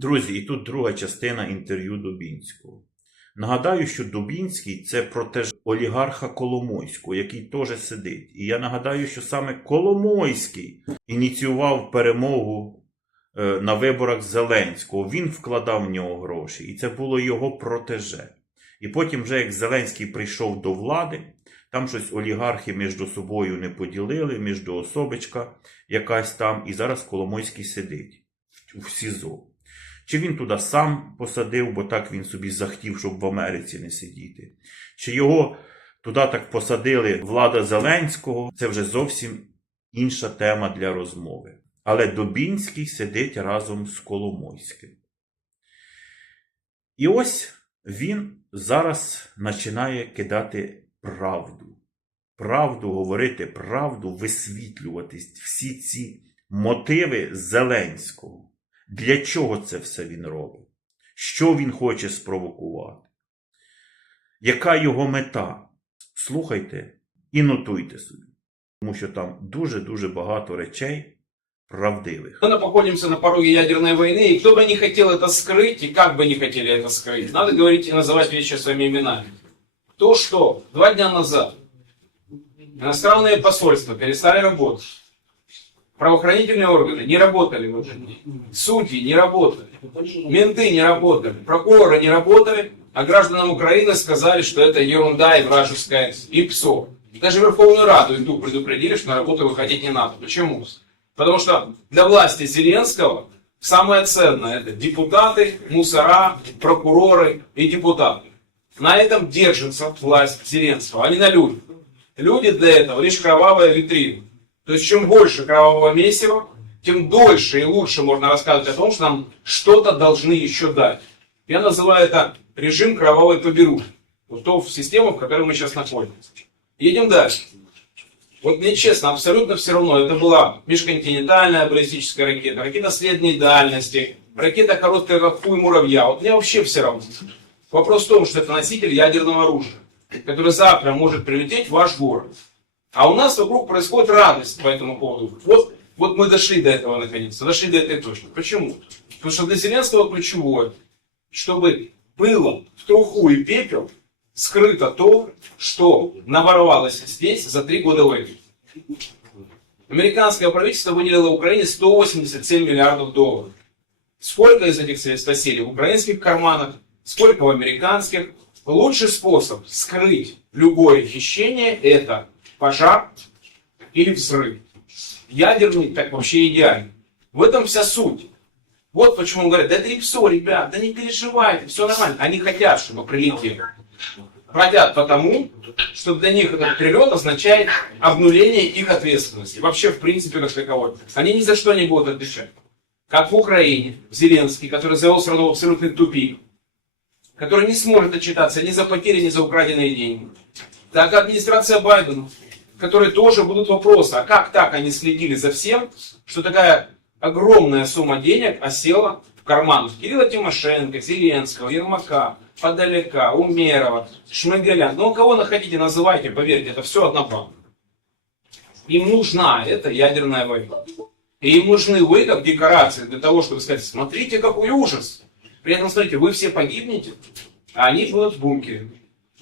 Друзі, і тут друга частина інтерв'ю Дубінського. Нагадаю, що Дубінський це протеж олігарха Коломойського, який теж сидить. І я нагадаю, що саме Коломойський ініціював перемогу е, на виборах Зеленського. Він вкладав в нього гроші, і це було його протеже. І потім, вже як Зеленський прийшов до влади, там щось олігархи між собою не поділили, між особичка якась там, і зараз Коломойський сидить в СІЗО. Чи він туди сам посадив, бо так він собі захотів, щоб в Америці не сидіти. Чи його туди так посадили влада Зеленського, це вже зовсім інша тема для розмови. Але Дубінський сидить разом з Коломойським. І ось він зараз починає кидати правду. Правду говорити, правду висвітлювати всі ці мотиви Зеленського. Для чого це все він робить? Що він хоче спровокувати? Яка його мета? Слухайте і нотуйте собі, тому що там дуже-дуже багато речей правдивих. Мы находимся на пороге ядерной войны, и кто бы не хотел это скрыть, и как бы не хотели это скрыть, надо говорить и называть вещи своими именами. То, что два дня назад иностранные посольства перестали работать, правоохранительные органы не работали в эти дни, судьи не работали, менты не работали, прокуроры не работали, а гражданам Украины сказали, что это ерунда и вражеская и ПСО. Даже Верховную Раду иду предупредили, что на работу выходить не надо. Почему? Потому что для власти Зеленского самое ценное это депутаты, мусора, прокуроры и депутаты. На этом держится власть Зеленского, а не на людях. Люди для этого лишь кровавая витрина. То есть чем больше кровавого месива, тем дольше и лучше можно рассказывать о том, что нам что-то должны еще дать. Я называю это режим кровавой поберушки. Вот то в систему, в которой мы сейчас находимся. Едем дальше. Вот мне честно, абсолютно все равно, это была межконтинентальная баллистическая ракета, ракета средней дальности, ракета короткая, как хуй муравья. Вот мне вообще все равно. Вопрос в том, что это носитель ядерного оружия, который завтра может прилететь в ваш город. А у нас вокруг происходит радость по этому поводу. Вот, вот мы дошли до этого наконец-то, дошли до этой точки. Почему? Потому что для Зеленского ключевое, чтобы было в труху и пепел скрыто то, что наворовалось здесь за три года войны. Американское правительство выделило Украине 187 миллиардов долларов. Сколько из этих средств осели в украинских карманах, сколько в американских. Лучший способ скрыть любое хищение – это пожар или взрыв. Ядерный так вообще идеальный. В этом вся суть. Вот почему говорят, да это ПСО, ребят, да не переживайте, все нормально. Они хотят, чтобы прилетело. Хотят потому, что для них этот прилет означает обнуление их ответственности. Вообще, в принципе, как таковой. Они ни за что не будут отвечать. Как в Украине, Зеленский, который завел страну в абсолютный тупик, который не сможет отчитаться ни за потери, ни за украденные деньги. Так и администрация Байдена, в которой тоже будут вопросы, а как так они следили за всем, что такая огромная сумма денег осела в карман Кирилла Тимошенко, Зеленского, Ермака, Подоляка, Умерова, Шмыгаля. Ну, кого находите, называйте, поверьте, это все одна правда. Им нужна эта ядерная война. И им нужны вы, как декорации, для того, чтобы сказать, смотрите, какой ужас. При этом, смотрите, вы все погибнете, а они будут в бункере.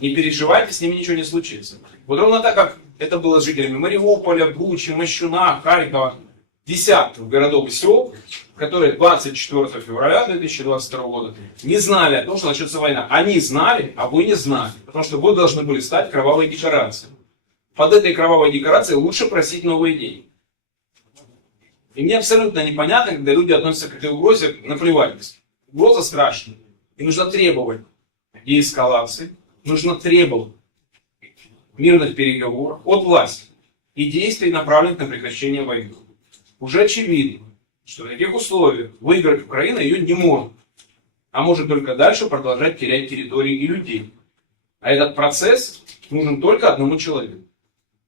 Не переживайте, с ними ничего не случится. Вот ровно так, как это было с жителями Мариуполя, Бучи, Мощуна, Харькова, десятков городов и сел, которые 24 февраля 2022 года не знали о том, что начнется война. Они знали, а вы не знали. Потому что вы должны были стать кровавой декорацией. Под этой кровавой декорацией лучше просить новые деньги. И мне абсолютно непонятно, когда люди относятся к этой угрозе наплевательски. Угроза страшная. И нужно требовать деэскалации, нужно требовать мирных переговоров от власти и действий, направленных на прекращение войны. Уже очевидно, что в таких условиях выиграть Украина ее не может, а может только дальше продолжать терять территории и людей. А этот процесс нужен только одному человеку.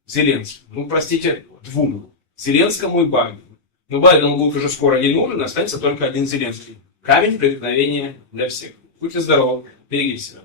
Зеленскому. Ну, простите, двум. Зеленскому и Байдену. Но Байдену будет уже скоро не нужен, останется только один Зеленский. Камень преткновения для всех. Будьте здоровы, берегите себя.